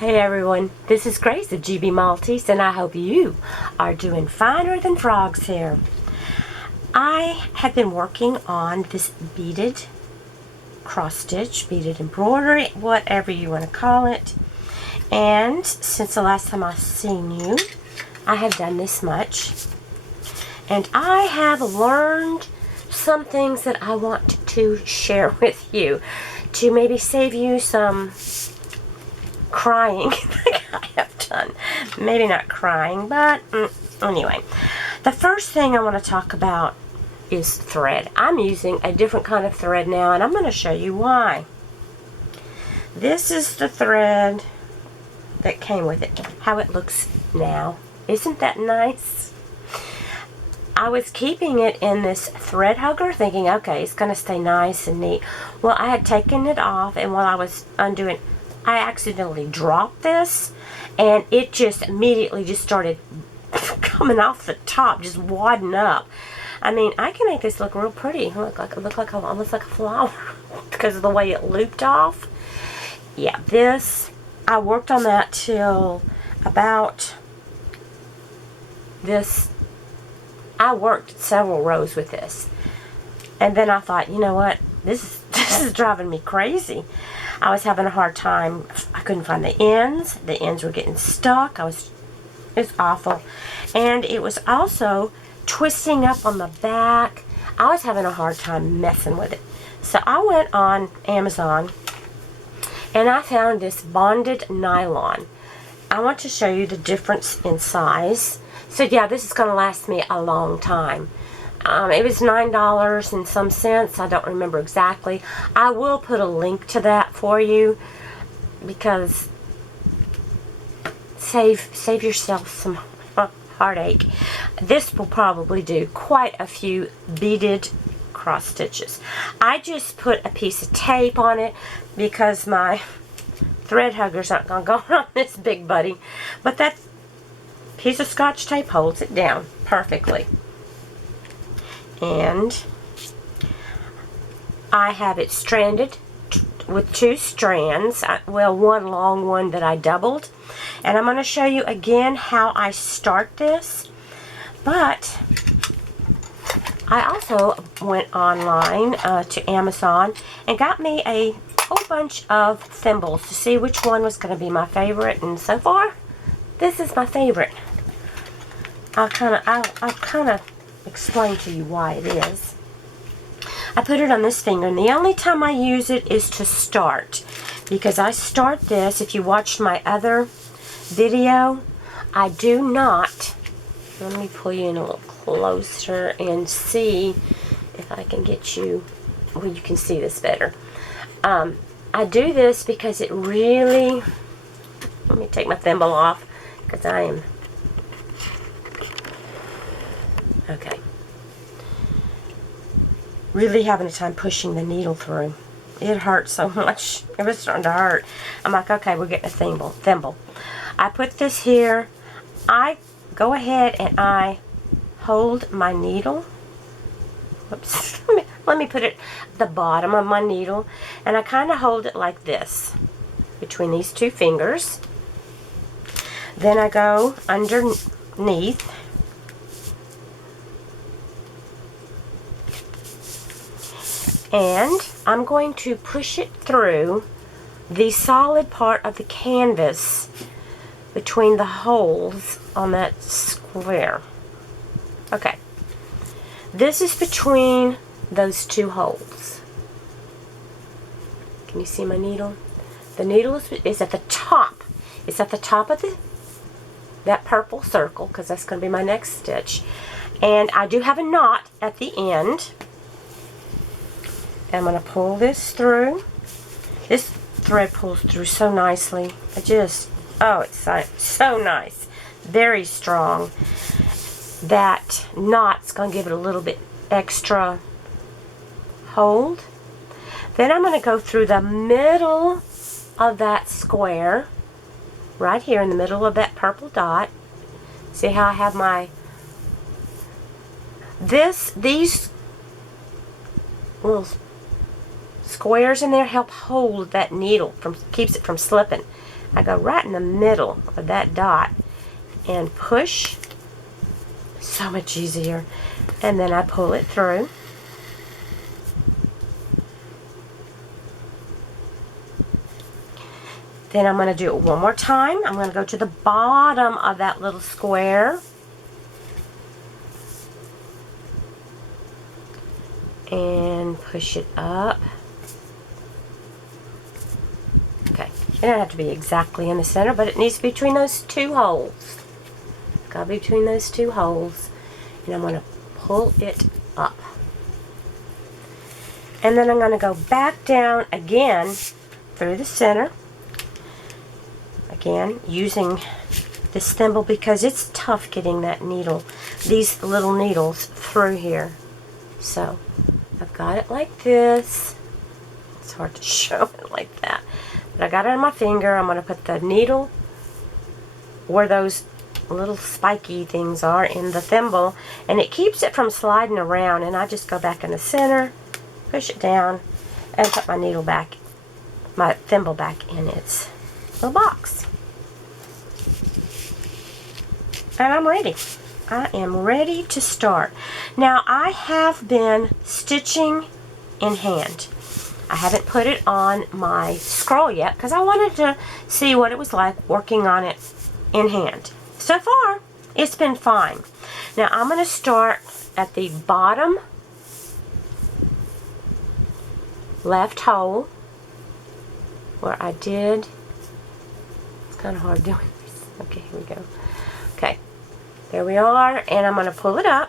Hey everyone, this is Grace of GB Maltese, and I hope you are doing finer than frogs here. I have been working on this beaded cross stitch, beaded embroidery, whatever you want to call it. And since the last time I've seen you, I have done this much. And I have learned some things that I want to share with you to maybe save you some crying like I have done. Maybe not crying, but anyway. The first thing I want to talk about is thread. I'm using a different kind of thread now, and I'm going to show you why. This is the thread that came with it. How it looks now. Isn't that nice? I was keeping it in this thread hugger thinking, okay, it's going to stay nice and neat. Well, I had taken it off, and while I was undoing, I accidentally dropped this, and it just immediately just started coming off the top, just wadding up. I mean, I can make this look real pretty. Look like almost like a flower because of the way it looped off. Yeah, this, I worked on that till about this. I worked several rows with this, and then I thought, you know what, this is driving me crazy. I was having a hard time. I couldn't find the ends. The ends were getting stuck. It was awful. And it was also twisting up on the back. I was having a hard time messing with it. So I went on Amazon and I found this bonded nylon. I want to show you the difference in size. So yeah, this is going to last me a long time. It was $9 and some cents. I don't remember exactly. I will put a link to that for you because save yourself some heartache. This will probably do quite a few beaded cross stitches. I just put a piece of tape on it because my thread huggers aren't going to go on this big buddy. But that piece of Scotch tape holds it down perfectly. And I have it stranded with two strands, well, one long one that I doubled, and I'm going to show you again how I start this. But I also went online to Amazon and got me a whole bunch of thimbles to see which one was going to be my favorite, and so far this is my favorite. I'll kind of explain to you why it is. I put it on this finger, and the only time I use it is to start, because I start this. If you watched my other video, I do not, let me pull you in a little closer and see if I can get you where you can see this better. I do this because it really, let me take my thimble off because I am okay. Really having a time pushing the needle through. It hurt so much. It was starting to hurt. I'm like, okay, we're getting a thimble. I put this here. I go ahead and I hold my needle. Whoops. Let me put it at the bottom of my needle. And I kind of hold it like this between these two fingers. Then I go underneath. And I'm going to push it through the solid part of the canvas between the holes on that square. Okay. This is between those two holes. Can you see my needle? The needle is at the top. It's at the top of that purple circle, because that's going to be my next stitch. And I do have a knot at the end. I'm going to pull this through. This thread pulls through so nicely. Oh, it's so nice. Very strong. That knot's going to give it a little bit extra hold. Then I'm going to go through the middle of that square, right here in the middle of that purple dot. See how I have my, these little squares in there help hold that needle, keeps it from slipping. I go right in the middle of that dot and push. So much easier. And then I pull it through. Then I'm going to do it one more time. I'm going to go to the bottom of that little square. And push it up. Okay. It doesn't have to be exactly in the center, but it needs to be between those two holes. It's got to be between those two holes. And I'm going to pull it up. And then I'm going to go back down again through the center. Again, using this thimble because it's tough getting that needle, these little needles through here. So, I've got it like this. It's hard to show it like that. But I got it on my finger. I'm going to put the needle where those little spiky things are in the thimble. And it keeps it from sliding around. And I just go back in the center, push it down, and put my needle back, my thimble back in its little box. And I'm ready. I am ready to start. Now I have been stitching in hand. I haven't put it on my scroll yet because I wanted to see what it was like working on it in hand. So far, it's been fine. Now I'm going to start at the bottom left hole where I did. It's kind of hard doing this. Okay, here we go. Okay. There we are, and I'm going to pull it up.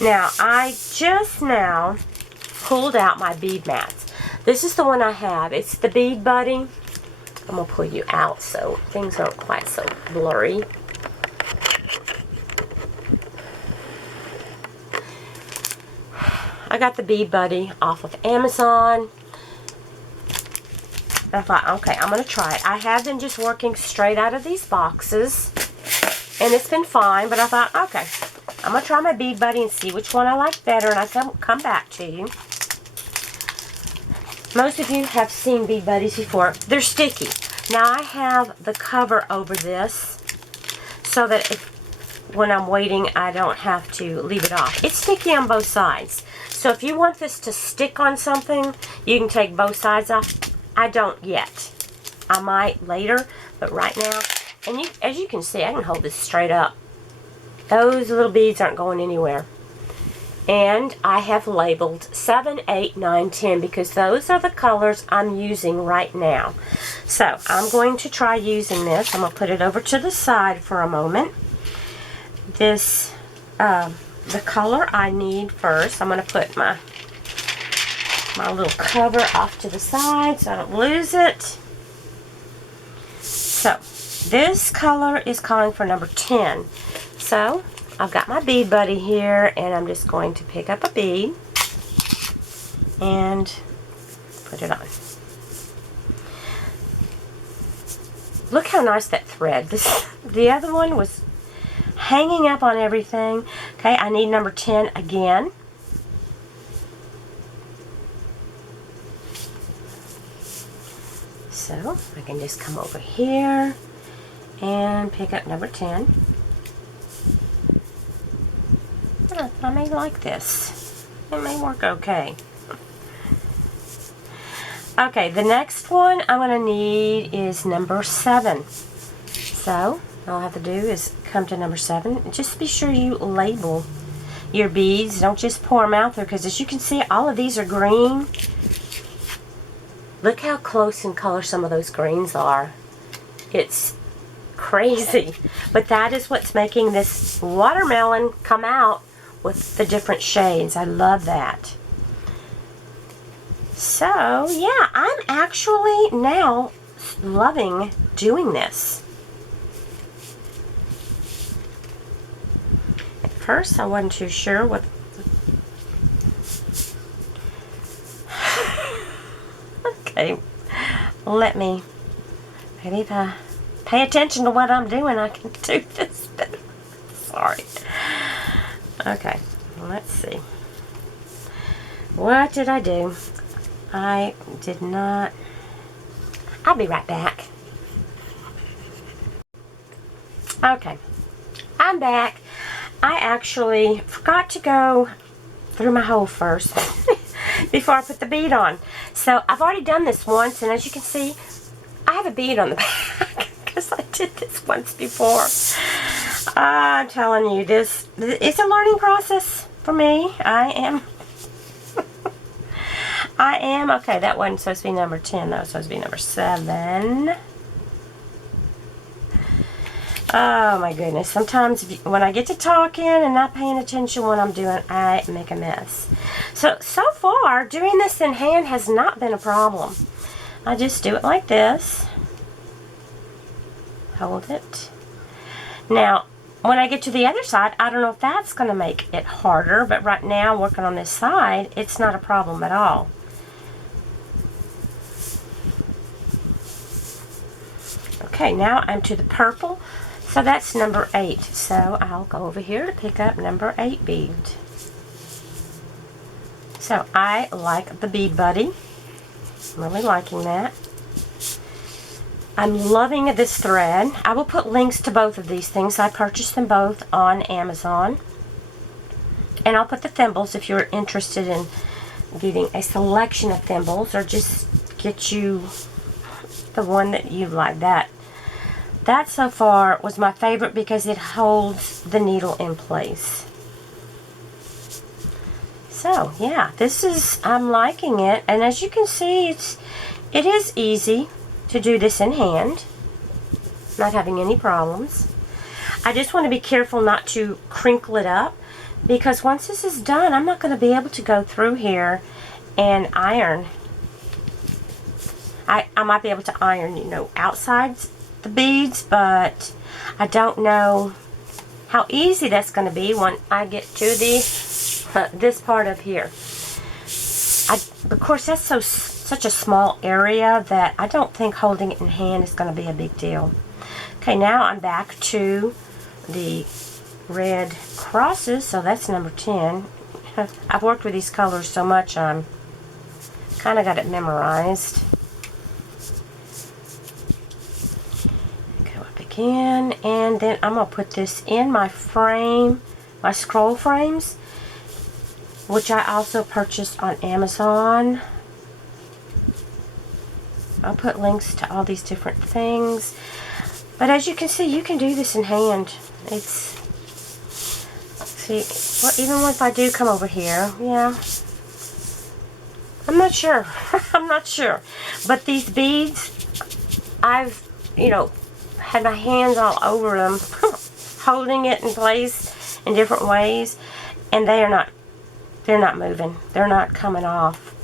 Now, I just now pulled out my bead mats. This is the one I have. It's the Bead Buddy. I'm going to pull you out so things aren't quite so blurry. I got the Bead Buddy off of Amazon. I thought, okay, I'm going to try it. I have been just working straight out of these boxes. And it's been fine, but I thought, okay, I'm going to try my Bead Buddy and see which one I like better, and I come back to you. Most of you have seen Bead Buddies before. They're sticky. Now I have the cover over this so that when I'm waiting, I don't have to leave it off. It's sticky on both sides. So if you want this to stick on something, you can take both sides off. I don't yet. I might later, but right now, and as you can see, I can hold this straight up. Those little beads aren't going anywhere. And I have labeled 7, 8, 9, 10 because those are the colors I'm using right now. So I'm going to try using this. I'm going to put it over to the side for a moment. This, the color I need first, I'm going to put my little cover off to the side so I don't lose it. So this color is calling for number 10. So I've got my Bead Buddy here, and I'm just going to pick up a bead and put it on. Look how nice that thread. The other one was hanging up on everything. Okay, I need number 10 again. So I can just come over here and pick up number 10. I may like this. It may work okay. Okay, the next one I'm going to need is number 7. So all I have to do is come to number 7. Just be sure you label your beads. Don't just pour them out there, because as you can see, all of these are green. Look how close in color some of those greens are. It's crazy. But that is what's making this watermelon come out with the different shades. I love that. So, yeah, I'm actually now loving doing this. At first, I wasn't too sure what... Okay, maybe if I pay attention to what I'm doing, I can do this better. Sorry. Okay, let's see. What did I do? I I'll be right back. Okay, I'm back. I actually forgot to go through my hole first before I put the bead on. So I've already done this once, and as you can see, I have a bead on the back because I did this once before. I'm telling you, this it's a learning process for me. I am, okay, that wasn't supposed to be number 10, that was supposed to be number 7. Oh my goodness, sometimes when I get to talking and not paying attention what I'm doing, I make a mess. So far, doing this in hand has not been a problem. I just do it like this. Hold it. Now, when I get to the other side, I don't know if that's going to make it harder, but right now, working on this side, it's not a problem at all. Okay, now I'm to the purple. So that's number 8. So I'll go over here to pick up number 8 bead. So I like the Bead Buddy. I'm really liking that. I'm loving this thread. I will put links to both of these things. I purchased them both on Amazon. And I'll put the thimbles if you're interested in getting a selection of thimbles, or just get you the one that you like. That so far was my favorite because it holds the needle in place. So yeah, I'm liking it, and as you can see, it is easy to do this in hand. Not having any problems. I just want to be careful not to crinkle it up, because once this is done, I'm not going to be able to go through here and iron. I might be able to iron, outside the beads, but I don't know how easy that's going to be when I get to this part up here. Of course, that's such a small area that I don't think holding it in hand is going to be a big deal. Okay, now I'm back to the red crosses, so that's number 10. I've worked with these colors so much, I'm kind of got it memorized. Again, and then I'm going to put this in my frame, my scroll frames, which I also purchased on Amazon. I'll put links to all these different things, but as you can see, you can do this in hand. Even if I do come over here, yeah, I'm not sure. I'm not sure, but these beads, I've had my hands all over them, holding it in place in different ways, and they're not moving. They're not coming off.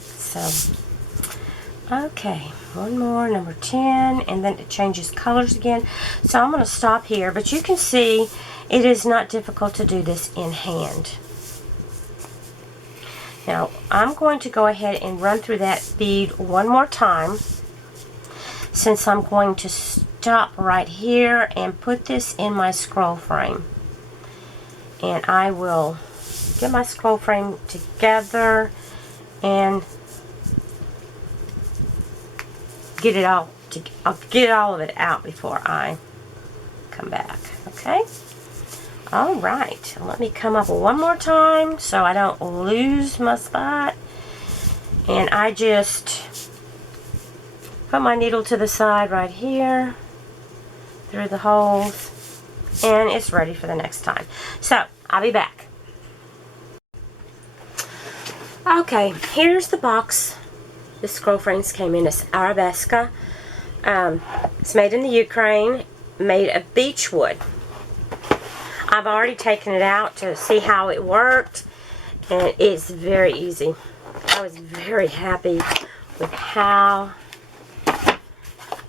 So, okay, one more, number 10, and then it changes colors again. So I'm going to stop here, but you can see it is not difficult to do this in hand. Now, I'm going to go ahead and run through that bead one more time, since I'm going to stop right here and put this in my scroll frame. And I will get my scroll frame together and I'll get all of it out before I come back, okay? Alright, let me come up one more time so I don't lose my spot. And I just put my needle to the side right here, through the holes, and it's ready for the next time. So, I'll be back. Okay, here's the box the scroll frames came in. It's Arabeska. It's made in the Ukraine, made of beech wood. I've already taken it out to see how it worked, and it's very easy. I was very happy with how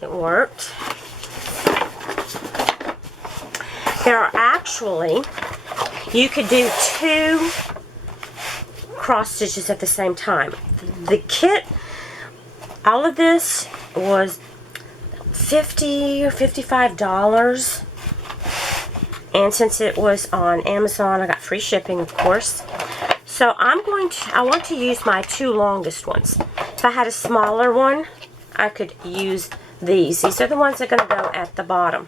it worked. There are actually, you could do 2 cross stitches at the same time. The kit, all of this was $50 or $55. And since it was on Amazon, I got free shipping, of course. So I want to use my 2 longest ones. If I had a smaller one, I could use these. These are the ones that are going to go at the bottom.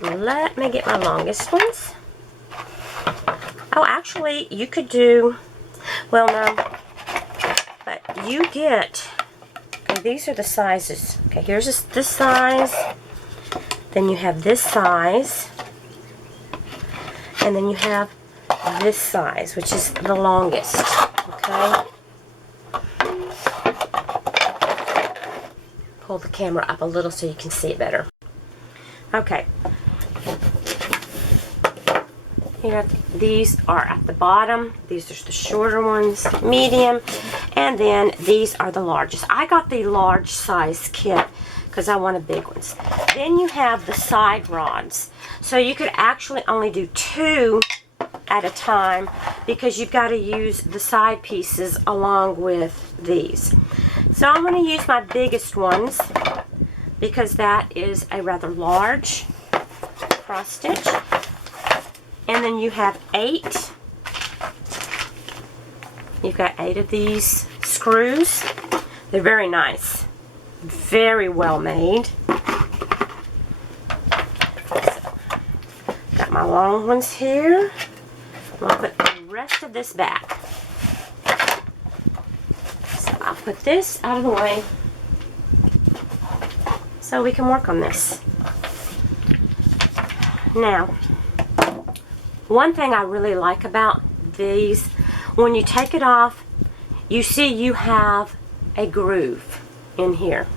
So let me get my longest ones. Oh, actually, you could do, well, no, but you get, okay, these are the sizes. Okay, here's this size, then you have this size, and then you have this size, which is the longest, okay? Pull the camera up a little so you can see it better. Okay. Here, these are at the bottom. These are the shorter ones, medium, and then these are the largest. I got the large size kit because I wanted big ones. Then you have the side rods. So you could actually only do 2 at a time because you've got to use the side pieces along with these. So I'm going to use my biggest ones because that is a rather large cross stitch. And then you have 8. You've got 8 of these screws. They're very nice. Very well made. So, got my long ones here. I'm going to put the rest of this back. So I'll put this out of the way so we can work on this. Now, one thing I really like about these, when you take it off, you see you have a groove in here.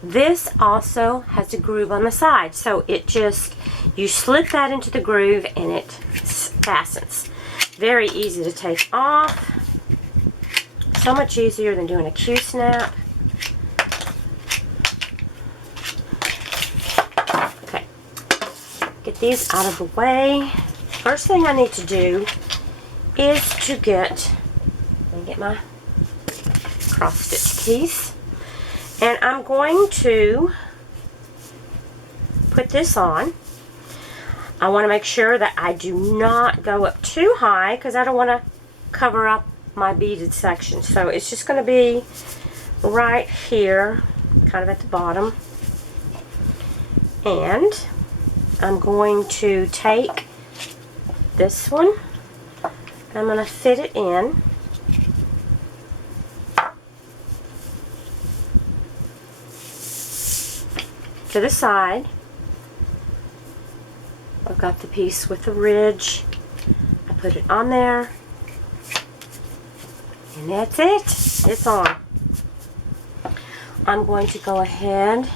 This also has a groove on the side, so it just, you slip that into the groove and it fastens. Very easy to take off. So much easier than doing a Q-snap. Get these out of the way. First thing I need to do is to get my cross stitch piece, and I'm going to put this on. I want to make sure that I do not go up too high because I don't want to cover up my beaded section. So it's just going to be right here, kind of at the bottom, and I'm going to take this one, I'm going to fit it in. To the side. I've got the piece with the ridge. I put it on there. And that's it. It's on. I'm going to go ahead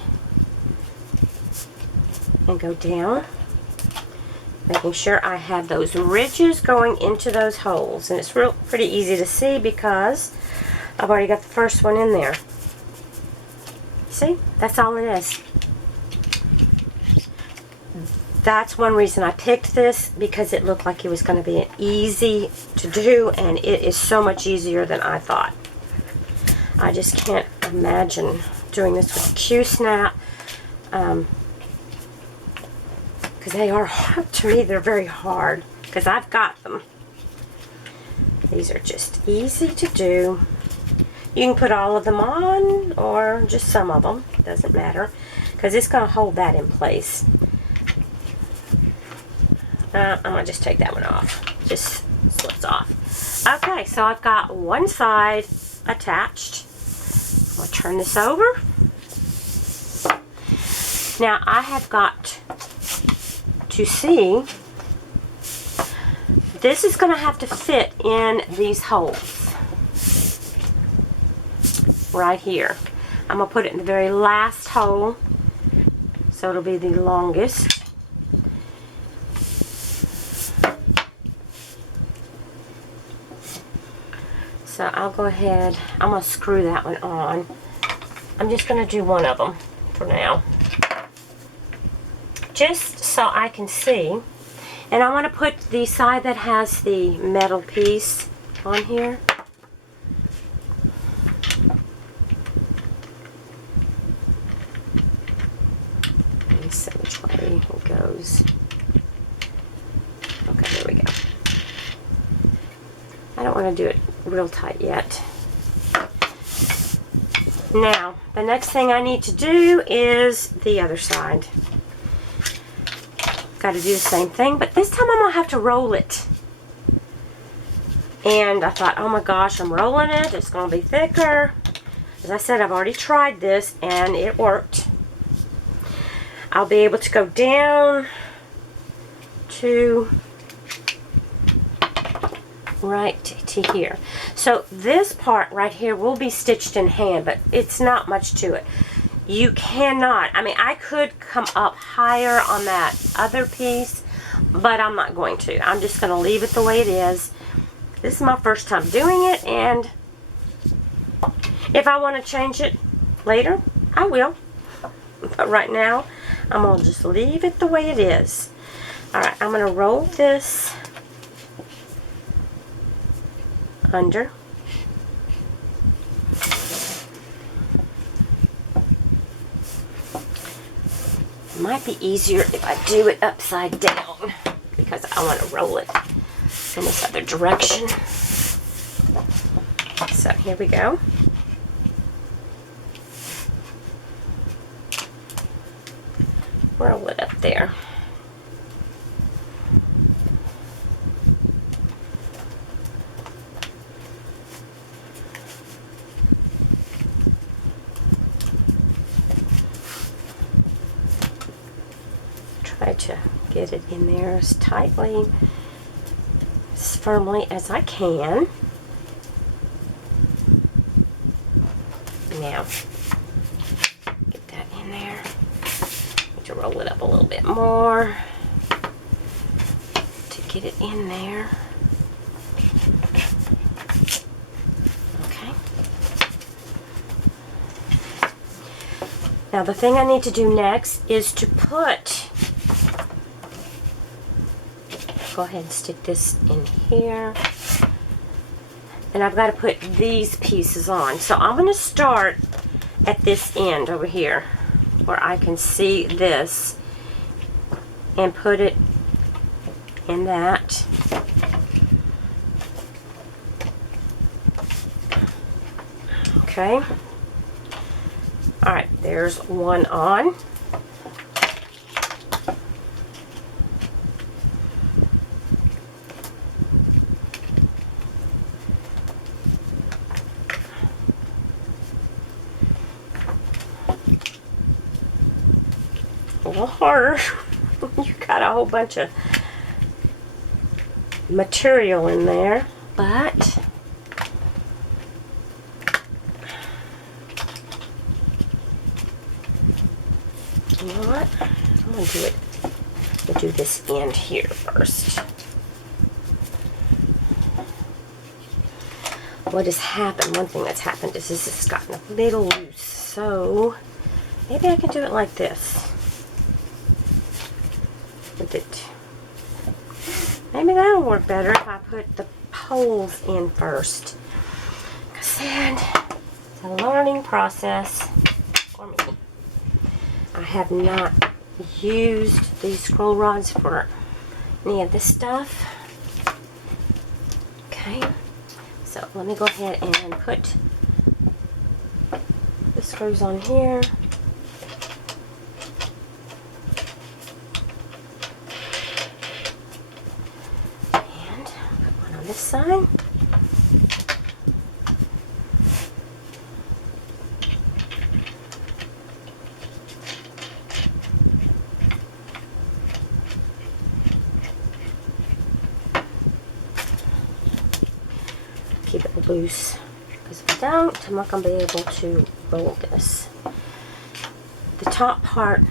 and go down, making sure I have those ridges going into those holes. And it's pretty easy to see because I've already got the first one in there. See? That's all it is. That's one reason I picked this, because it looked like it was going to be easy to do, and it is so much easier than I thought. I just can't imagine doing this with Q-snap. Because they are, to me, they're very hard, because I've got them. These are just easy to do. You can put all of them on, or just some of them, doesn't matter, because it's going to hold that in place. I'm going to just take that one off. Just slips off. Okay, so I've got one side attached. I'll turn this over. Now I have got to see, this is going to have to fit in these holes right here. I'm going to put it in the very last hole, so it'll be the longest. So I'll go ahead, I'm going to screw that one on. I'm just going to do one of them for now, just so I can see. And I want to put the side that has the metal piece on here. Let me see which way it goes. I don't want to do it real tight yet. Now, the next thing I need to do is the other side. Got to do the same thing, but this time I'm going to have to roll it. And I thought, oh my gosh, I'm rolling it. It's going to be thicker. As I said, I've already tried this and it worked. I'll be able to go down to right to here. So this part right here will be stitched in hand, but it's not much to it. You cannot, I mean, I could come up higher on that other piece, but I'm not going to. I'm just going to leave it the way it is. This is my first time doing it, and if I want to change it later, I will. But right now, I'm going to just leave it the way it is. Alright, I'm going to roll this under. It might be easier if I do it upside down because I want to roll it in this other direction. So here we go. Roll it up there. Try to get it in there as tightly, as firmly as I can. Now, get that in there. Need to roll it up a little bit more to get it in there. Okay. Now the thing I need to do next is to put, go ahead and stick this in here. And I've got to put these pieces on. So I'm going to start at this end over here where I can see this and put it in that. Okay. Alright, there's one on. A little harder. You got a whole bunch of material in there, but you know what? I'm gonna do it. We'll do this end here first. What has happened? One thing that's happened is this has gotten a little loose, so maybe I can do it like this. With it. Maybe that'll work better if I put the poles in first. Like I said, it's a learning process for me. I have not used these scroll rods for any of this stuff. Okay, so let me go ahead and put the screws on here. This side. Keep it loose, because if I don't, I'm not going to be able to roll this. The top part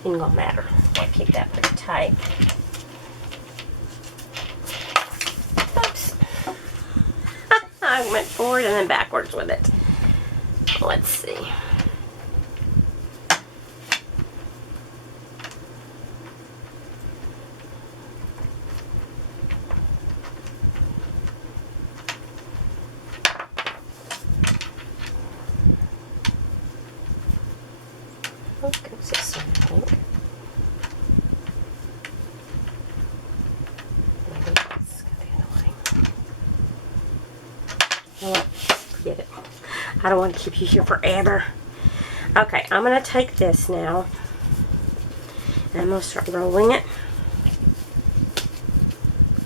isn't going to matter. I'll keep that pretty tight. I went forward and then backwards with it. Let's see. Okay, so something. Maybe that's gonna be annoying. I don't want to keep you here forever. Okay, I'm going to take this now, and I'm going to start rolling it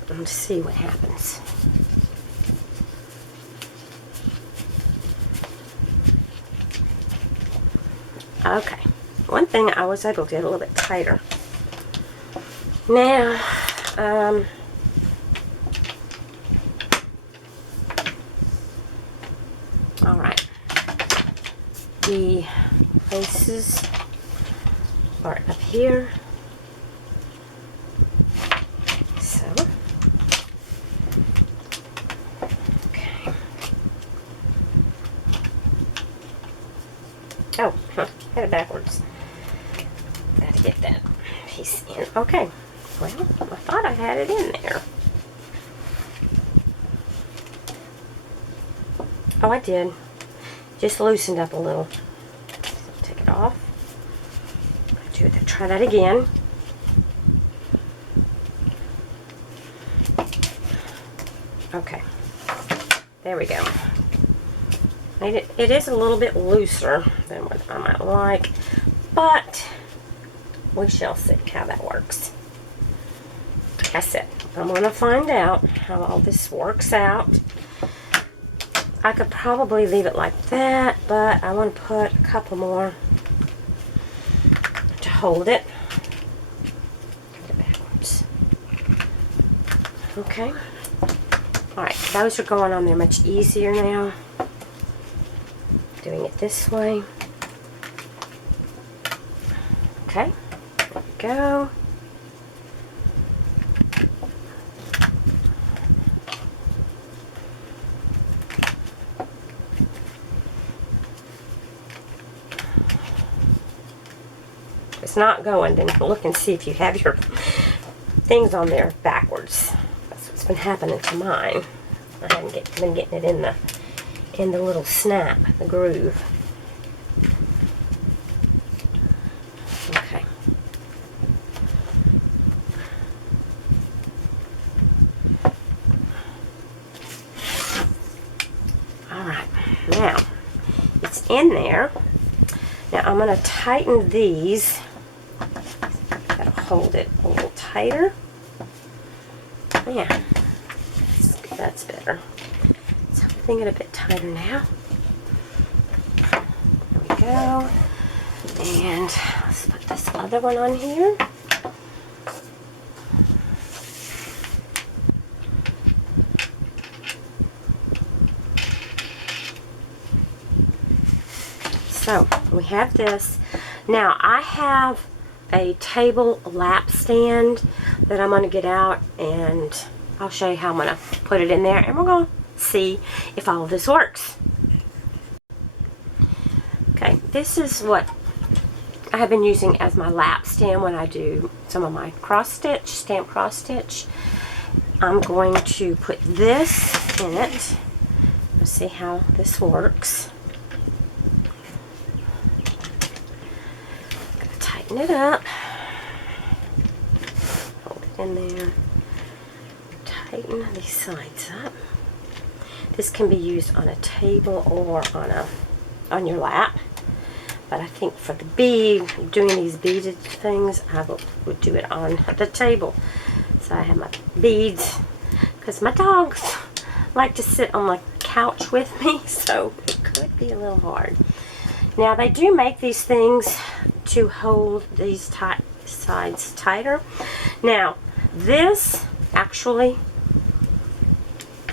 and see what happens. Okay, one thing I was able to get a little bit tighter. Now, all right, the faces are up here, so, okay. Oh, had it backwards. Gotta get that piece in. Okay, well, I thought I had it in there. Oh, I did. Just loosened up a little. So take it off. Try that again. Okay. There we go. It is a little bit looser than what I might like, but we shall see how that works. Like I said, I'm going to find out how all this works out. I could probably leave it like that, but I want to put a couple more to hold it. Put it backwards. Okay. Alright, those are going on there much easier now. Doing it this way. Okay, there we go. It's not going, then look and see if you have your things on there backwards. That's what's been happening to mine. I haven't been getting it in the little snap, the groove. Okay. Alright, now it's in there. Now I'm going to tighten these. Gotta hold it a little tighter. Yeah, that's better. So holding it a bit tighter now. There we go. And let's put this other one on here. So we have this. Now I have a table lap stand that I'm going to get out, and I'll show you how I'm going to put it in there, and we're going to see if all of this works. Okay, this is what I have been using as my lap stand when I do some of my cross stitch, stamp cross stitch. I'm going to put this in it. Let's see how this works. Tighten it up, hold it in there, tighten these sides up. This can be used on a table or on your lap, but I think for the doing these beaded things, I would do it on the table. So I have my beads, because my dogs like to sit on the couch with me, so it could be a little hard. Now they do make these things to hold these sides tighter. Now this actually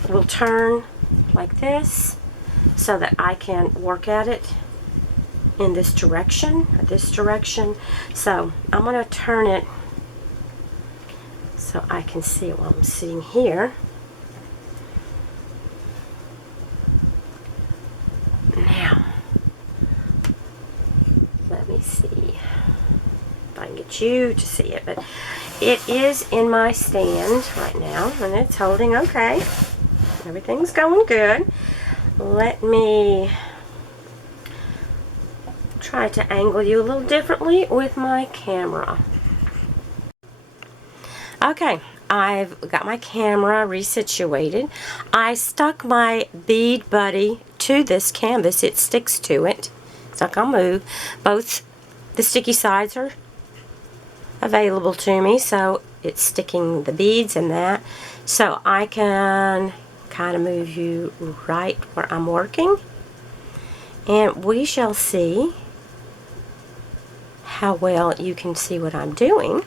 will turn like this so that I can work at it in this direction, So I'm going to turn it so I can see it while I'm sitting here. Now let me see if I can get you to see it, but it is in my stand right now, and it's holding okay. Everything's going good. Let me try to angle you a little differently with my camera. Okay, I've got my camera resituated. I stuck my bead buddy to this canvas, it sticks to it. It's not going to move. Both the sticky sides are available to me, so it's sticking the beads and that. So I can kind of move you right where I'm working, and we shall see how well you can see what I'm doing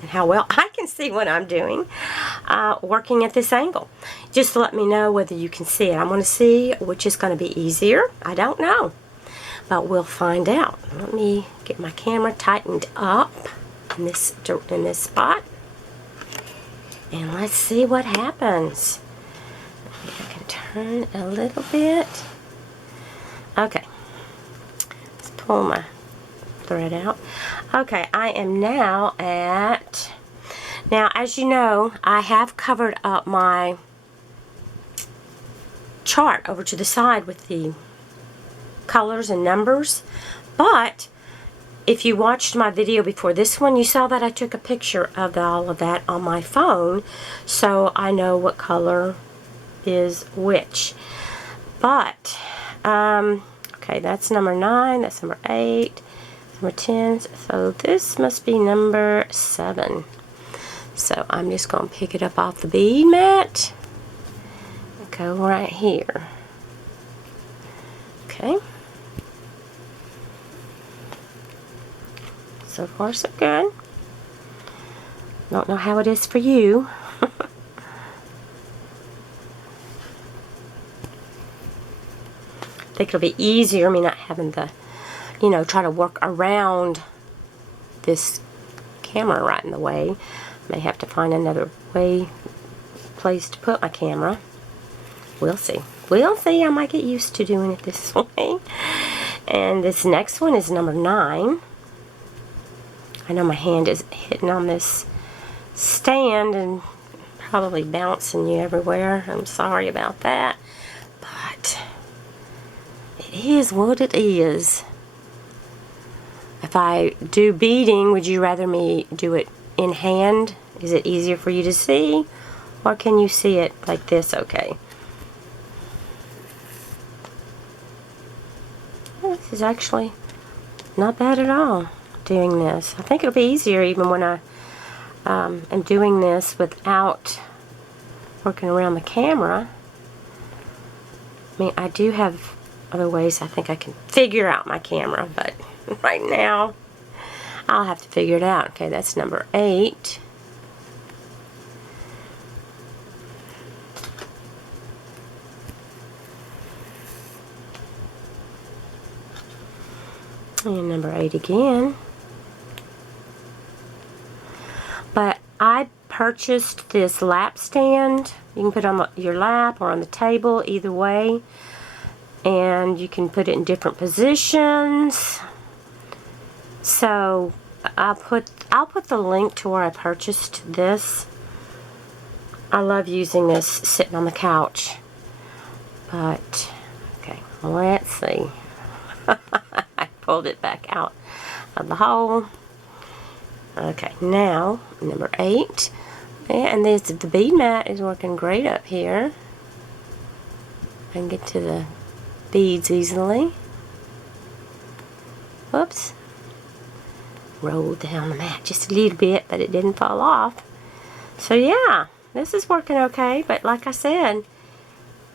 and how well I can see what I'm doing working at this angle. Just let me know whether you can see it. I'm going to see which is going to be easier. I don't know, but we'll find out. Let me get my camera tightened up in this spot, and let's see what happens. I can turn a little bit. Okay, let's pull my thread out. Okay, I am now at, now as you know, I have covered up my chart over to the side with the colors and numbers, but if you watched my video before this one, you saw that I took a picture of all of that on my phone, so I know what color is which. But okay, that's number 9, that's number 8, number 10, so this must be number 7. So I'm just going to pick it up off the bead mat and go right here. Okay. So far so good. Don't know how it is for you. I think it'll be easier, me not having to, you know, try to work around this camera right in the way. May have to find another place to put my camera. We'll see. We'll see. I might get used to doing it this way. And this next one is number 9. I know my hand is hitting on this stand and probably bouncing you everywhere. I'm sorry about that. But it is what it is. If I do beading, would you rather me do it in hand? Is it easier for you to see? Or can you see it like this okay? This is actually not bad at all, doing this. I think it'll be easier even when I am doing this without working around the camera. I mean, I do have other ways I think I can figure out my camera, but right now I'll have to figure it out. Okay, that's number 8. And number 8 again. But I purchased this lap stand. You can put it on your lap or on the table, either way. And you can put it in different positions. So I'll put the link to where I purchased this. I love using this sitting on the couch. But okay, let's see. I pulled it back out of the hole. Okay, now number 8, and the bead mat is working great up here. I can get to the beads easily. Whoops. Rolled down the mat just a little bit, but it didn't fall off. So yeah, this is working okay, but like I said,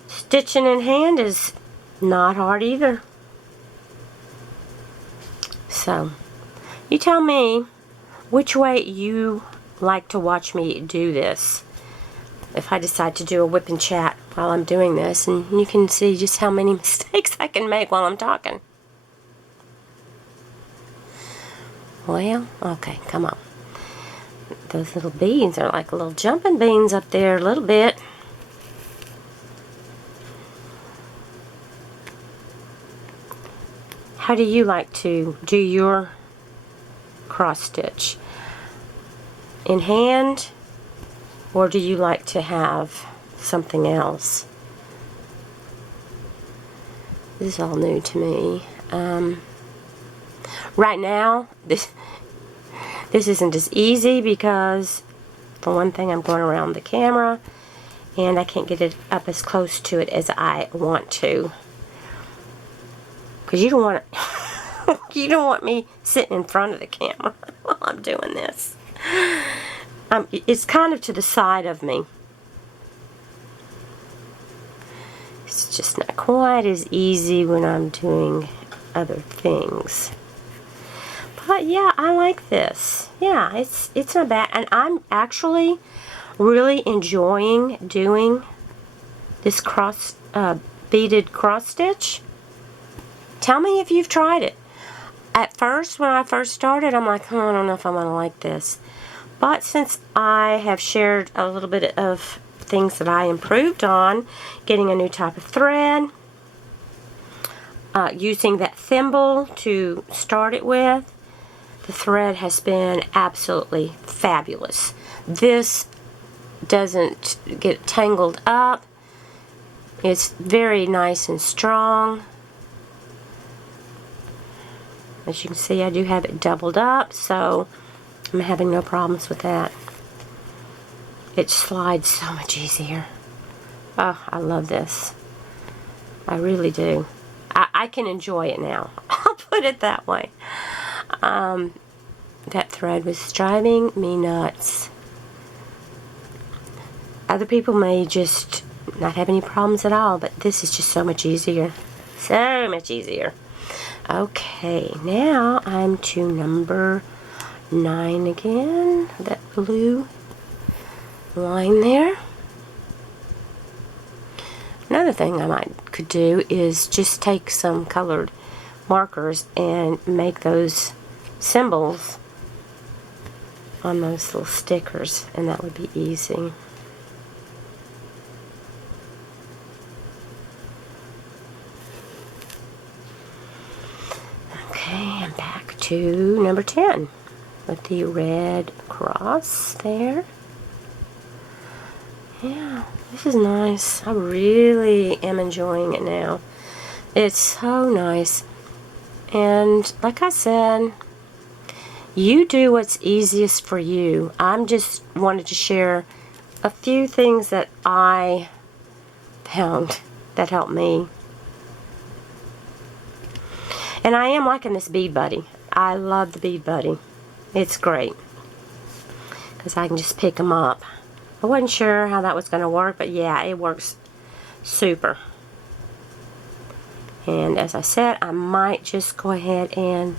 stitching in hand is not hard either. So, you tell me which way you like to watch me do this. If I decide to do a whip and chat while I'm doing this, and you can see just how many mistakes I can make while I'm talking. Well, okay, come on. Those little beans are like little jumping beans up there a little bit. How do you like to do your cross stitch? In hand, or do you like to have something else? This is all new to me. Right now, this isn't as easy because, for one thing, I'm going around the camera and I can't get it up as close to it as I want to. because you don't want to, you don't want me sitting in front of the camera while I'm doing this. It's kind of to the side of me. It's just not quite as easy when I'm doing other things. But yeah, I like this. Yeah, it's not bad. And I'm actually really enjoying doing this beaded cross stitch. Tell me if you've tried it. At first, when I first started, I'm like, oh, I don't know if I'm going to like this. But since I have shared a little bit of things that I improved on, getting a new type of thread, using that thimble to start it with, the thread has been absolutely fabulous. This doesn't get tangled up. It's very nice and strong. As you can see, I do have it doubled up, so I'm having no problems with that. It slides so much easier. Oh, I love this. I really do. I can enjoy it now. I'll put it that way. That thread was driving me nuts. Other people may just not have any problems at all, but this is just so much easier. So much easier. Okay, now I'm to number 9 again. That blue line there. Another thing I could do is just take some colored markers and make those symbols on those little stickers, and that would be easy. Okay, I'm back to number 10 with the red cross there. Yeah, this is nice. I really am enjoying it now. It's so nice. And like I said, you do what's easiest for you. I'm just wanted to share a few things that I found that helped me. And I am liking this bead buddy. I love the bead buddy. It's great because I can just pick them up. I wasn't sure how that was going to work, but yeah, it works super. And as I said, I might just go ahead and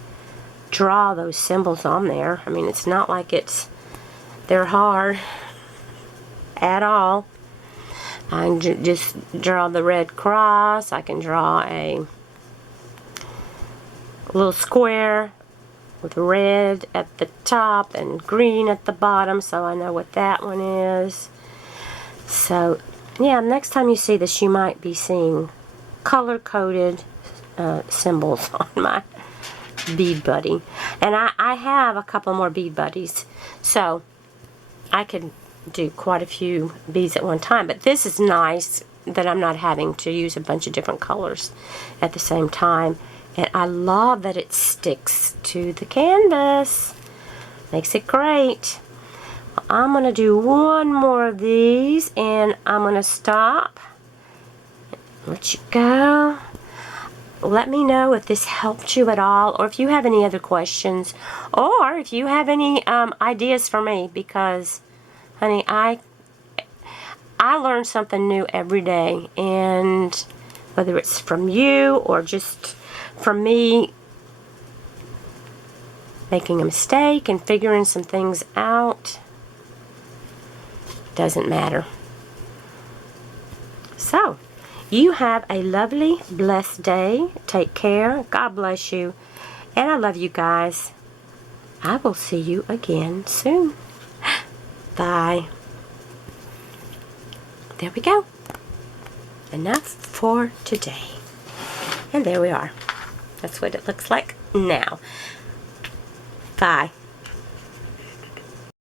draw those symbols on there. I mean, it's not like they're hard at all. I can just draw the red cross. I can draw a little square with red at the top and green at the bottom, so I know what that one is. So yeah, next time you see this, you might be seeing color-coded symbols on my bead buddy. And I have a couple more bead buddies, so I can do quite a few beads at one time. But this is nice that I'm not having to use a bunch of different colors at the same time. And I love that it sticks to the canvas. Makes it great. Well, I'm going to do one more of these, and I'm going to stop. Let you go. Let me know if this helped you at all, or if you have any other questions, or if you have any ideas for me, because, honey, I learn something new every day, and whether it's from you or just from me making a mistake and figuring some things out, doesn't matter. So, you have a lovely, blessed day. Take care. God bless you. And I love you guys. I will see you again soon. Bye. There we go. Enough for today. And there we are. That's what it looks like now. Bye.